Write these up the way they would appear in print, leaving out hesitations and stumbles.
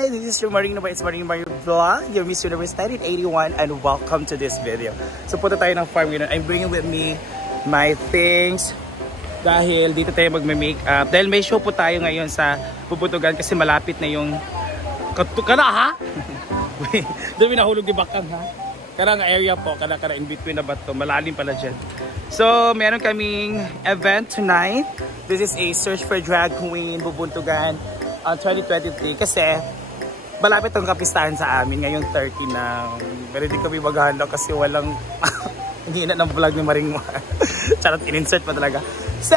Hi! This is your Marino by It's Marino Vlog, your Miss Universe 1981, and welcome to this video. So punta tayo ng farm ngayon. I'm bringing with me my things dahil dito tayo magme-makeup. Dahil may show po tayo ngayon sa Puputugan kasi malapit na yung... Kana ha? Dahil nahulog yung bakang ha? Kana nga area po, kana in between na ba ito? Malalim pala dyan. So meron kaming event tonight. This is a search for drag queen Puputugan 2023 kasi malapit ang kapistahan sa amin ngayong 30 na. Pero hindi kami maghahanda kasi walang hindi na ng vlog ni Maring charot, in-insert pa talaga. So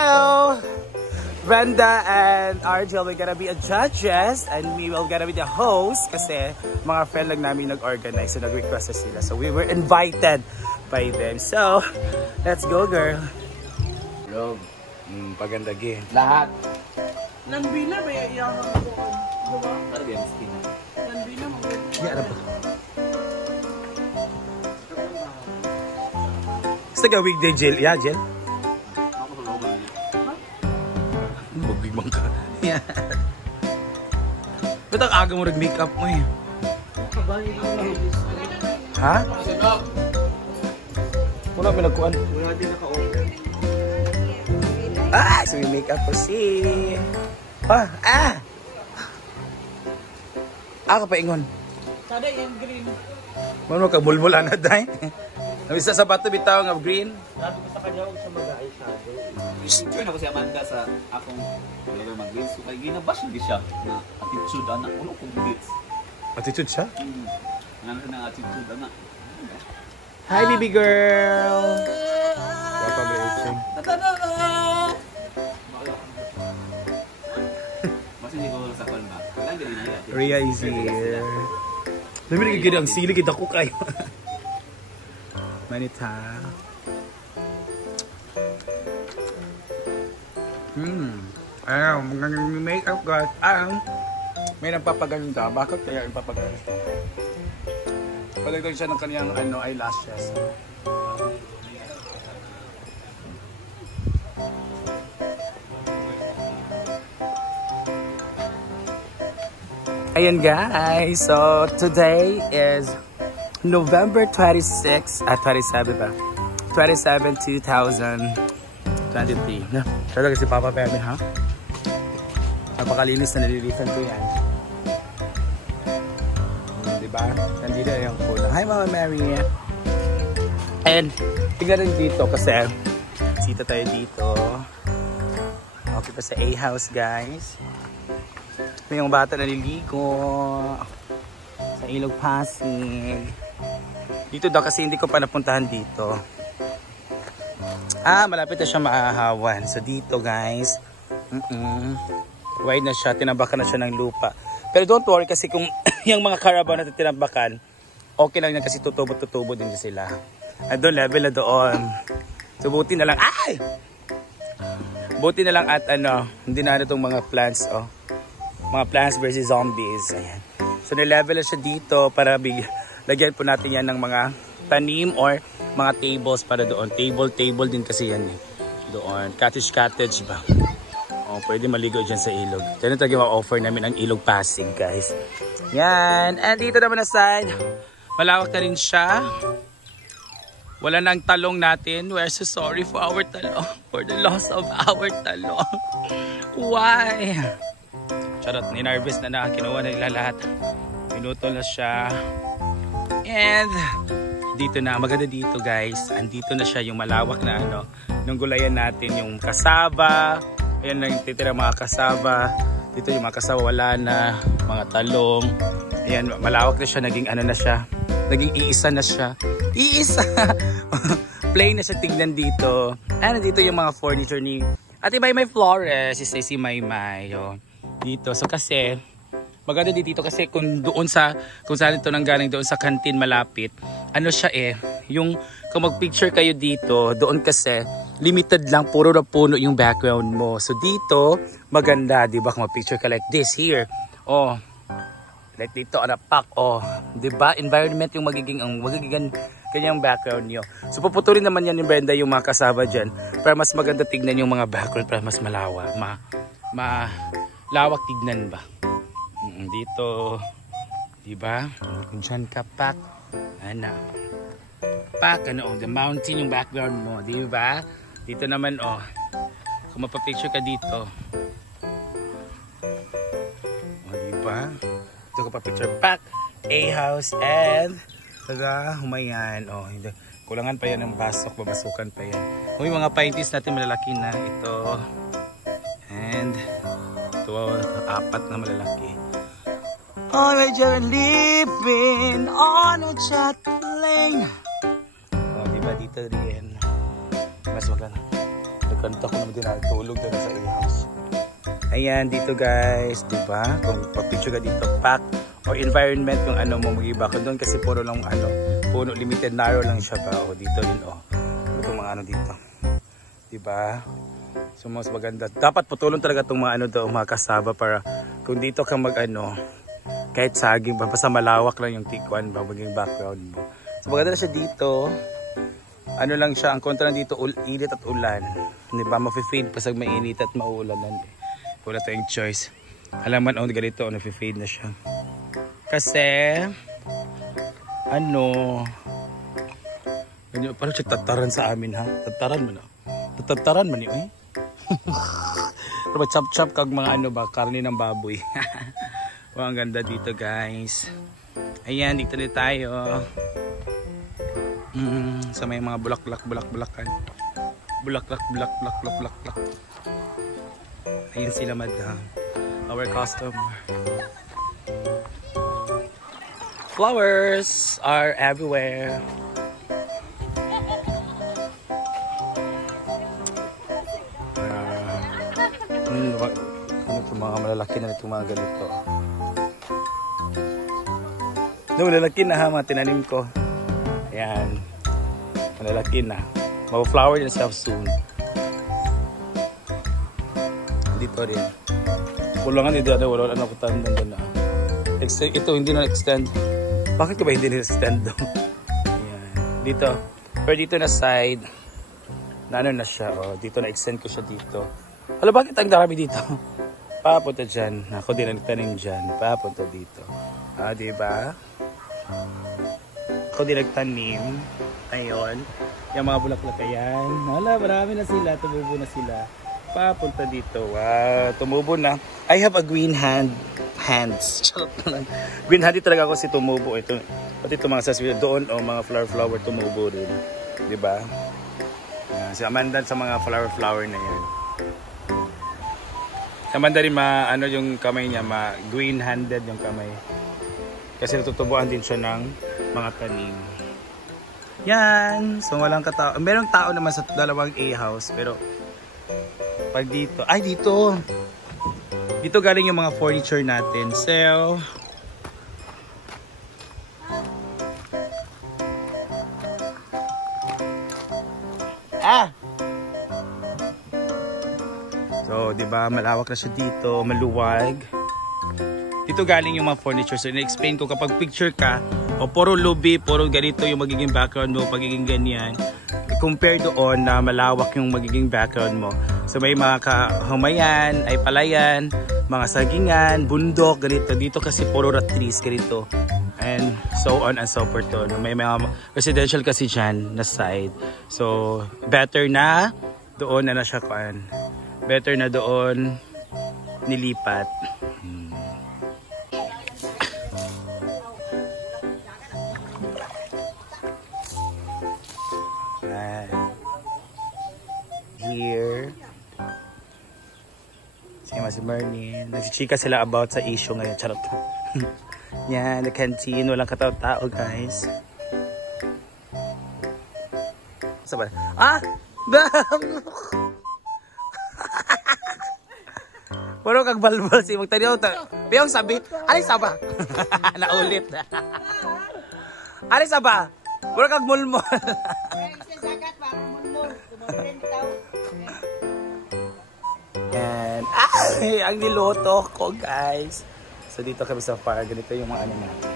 Brenda and Argel will gonna be a judges and we will gonna be the host kasi mga friend lang namin nag-organize so nag-request sila, so we were invited by them. So let's go girl. Log pagandagi lahat. Nambina ba yung mga diba? Para din skin. Nambina mga. Di ano ba? Basta ka weekday Jill. Yeah, Jill. Ako sa looban. Magbigmang ka. Yeah. Ba't ang aga mo nag-makeup mo eh? Ha? Wala may nagkuhan. Wala din naka-over. Ah! So we make up for si... Ako pa ingon. Kada yung green. Mano ka bulbul na dahil. Nabisa sa bato bitaw ng green. Sabi ko sa kanya huwag siya mag-eyeshadow. Yun ako si Amanda sa akong level mag-green. So kay ginabash hindi siya na attitude anak. Ulo kong bits. Attitude siya? Ano na attitude anak. Hi baby girl! Papa Beijing. Mas hindi ko sa call ba? Kailan ganyan na yan? Rhea is here. Dami nagigid ang sili kita ko kayo. Manita. Ayaw, mag-makeup guys. May nagpapaganda. Bakit kaya nagpapaganda? Palagdag siya ng kanyang eyelashes. Ayan guys, so today is November 26 at 27 ba? 27, 2023. Talaga si Papa Peme ha? Napakalinis na nililisan ko yan. Diba? Nandito yung puno. Hi Mama Mary! And tignan rin dito kasi sita tayo dito. Okay pa sa A-house guys. May yung bata naliligo sa Ilog Pasig. Dito daw kasi hindi ko pa napuntahan dito. Malapit na siya maahawan. So dito guys, wide na siya, tinabakan na siya ng lupa. Pero don't worry kasi kung yung mga caravan na tinabakan, okay lang yan kasi tutubo din sila. At doon level na doon. So buti na lang, buti na lang at hindi na itong mga plants mga Plants vs Zombies. Ayan. So nilevel na siya dito para lagyan po natin yan ng mga tanim or mga tables para doon. Table din kasi yan eh. Doon. Cottage ba? Pwede maligo dyan sa ilog. Ito talaga ma-offer namin ang Ilog Pasig guys. Yan. And dito naman na side, malawak na rin siya. Wala nang talong natin. We're so sorry for our talong. For the loss of our talong. Why? Charot, ninarvest na kinuha na nila lahat. Minuto na siya. And dito na, maganda dito guys. Andito na siya yung malawak na nung gulayan natin yung kasaba. Ayan na yung titira mga kasaba. Dito yung mga kasaba wala na. Mga talong. Ayan, malawak na siya. Naging na siya. Naging iisa na siya. Iisa! Plain na siya tingnan dito. And dito yung mga furniture ni Ate Maymay Flores. Si Maymay. Dito. So kasi maganda dito kasi kung saan ito nanggaling doon sa kantin malapit. Siya yung kung mag-picture kayo dito, doon kasi limited lang, puro na puno yung background mo. So dito maganda, 'di ba? Kung mag-picture ka like this here. Like dito park. 'Di ba? Environment yung magiging kanyang background niyo. So puputulin naman yan ni Brenda yung mga kasama diyan para mas maganda tignan yung mga background para mas malawak, lawak tignan ba. dito. Diba? Kung dyan ka, Pak. Ano? Pak, ano? The mountain yung background mo. Diba? Dito naman, oh. Kung mapapicture ka dito. Oh, diba? Dito ka pa-picture. Pak, A-house, and taga, humayan. Oh, kulangan pa yan ng basok. Babasukan pa yan. Kung yung mga pine trees natin malalaki na. Ito. And ito, 4 na malalaki. Oh, we're living on a jet plane. Oh, diba dito rin? Mas maganda. Nagkanta ko naman din na tulog doon sa A-house. Ayan, dito guys. Diba? Kung papicture ka dito, pack or environment yung ano mo mag-iba ko doon kasi puro lang ano, puno, limited, narrow lang siya ba. O dito rin, oh. Itong mga ano dito. Diba? So, mas maganda. Dapat putulong talaga itong mga ano doon, mga kasaba para kung dito ka mag-ano, kahit saging, basta malawak lang yung tikwan, maging background mo. So maganda na siya dito. Ano lang siya, ang kontra lang dito, init at ulan. Hindi ba, mafe-fade pasag mainit at maulanan. Wala tayong choice. Alaman, oh, ganito, nafe-fade na siya. Kasi, ano, parang siya tataran sa amin, ha? Tataran mo na. Tataran mo niyo, eh? Chop-chop kag mga ano ba, karne ng baboy. Wow, ang ganda dito guys. Ayan, dito na tayo. Sa may mga bulaklak-bulakan. Bulaklak-bulaklak-bulaklak. Ayan sila madam. Our customer. Flowers are everywhere. Mga malalaki na itong mga ganito. Malalaki na ha, mga tinanim ko. Ayan. Malalaki na. Mag-flower yourself soon. Dito rin. Kulangan dito. Wala na ko tandang doon na. Ito hindi na extend. Bakit ba hindi na extend doon? Ayan. Dito. Pero dito na side. Na ano na siya. Oh. Dito na extend ko siya dito. Hala, bakit ang dami dito? Papunta dyan. Ako din nagtanim dyan. Papunta dito. Ah, diba? Ako din nagtanim. Ayun. Yung mga bulaklak yan. Hala, marami na sila. Tumubo na sila. Papunta dito. Wow, tumubo na. I have a green hands. Green hand talaga ako si tumubo. Ito, pati ito mga saswila. Doon, oh, mga flower tumubo rin. Diba? Si Amanda sa mga flower na yan. Amanda rin ano yung kamay niya, green-handed yung kamay. Kasi natutubuan din siya ng mga tanim. Yan! So walang katao. Merong tao naman sa dalawang A-house. Pero pag dito, ay dito! Dito galing yung mga furniture natin. So, so, diba, malawak na siya dito, maluwag. Dito galing yung mga furniture. So, na-explain ko kapag picture ka, o puro lubi, puro ganito yung magiging background mo, pagiging ganyan. Compare doon na malawak yung magiging background mo. So, may mga kahumayan, ay palayan, mga sagingan, bundok, ganito. Dito kasi puro trees, ganito. And so on and so forth to. May mga residential kasi dyan na side. So, better na doon na siya kuan. Better na doon nilipat. Here. Sige, si Bernie. Nagsichika sila about sa issue ngayon. Charot. Yan, the canteen. Walang katao-tao, guys. Sabar. Ah! Puro kag balbal si magtaniw. Piyong sabi, ay saba. Naulit. Ay saba. Puro kag mulmol. And ay, ang niloto ko, guys. So dito kami sa fire. Ganito yung mga ano natin.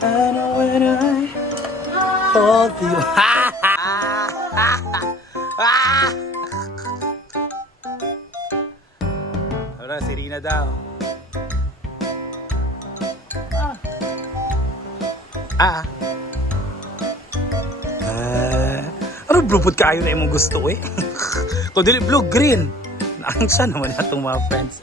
I know when I hold you. Tara, si Rina daw. Ano blue food kayo na imong gusto eh? Kung dili blue, green. Naangsa naman natong mga friends.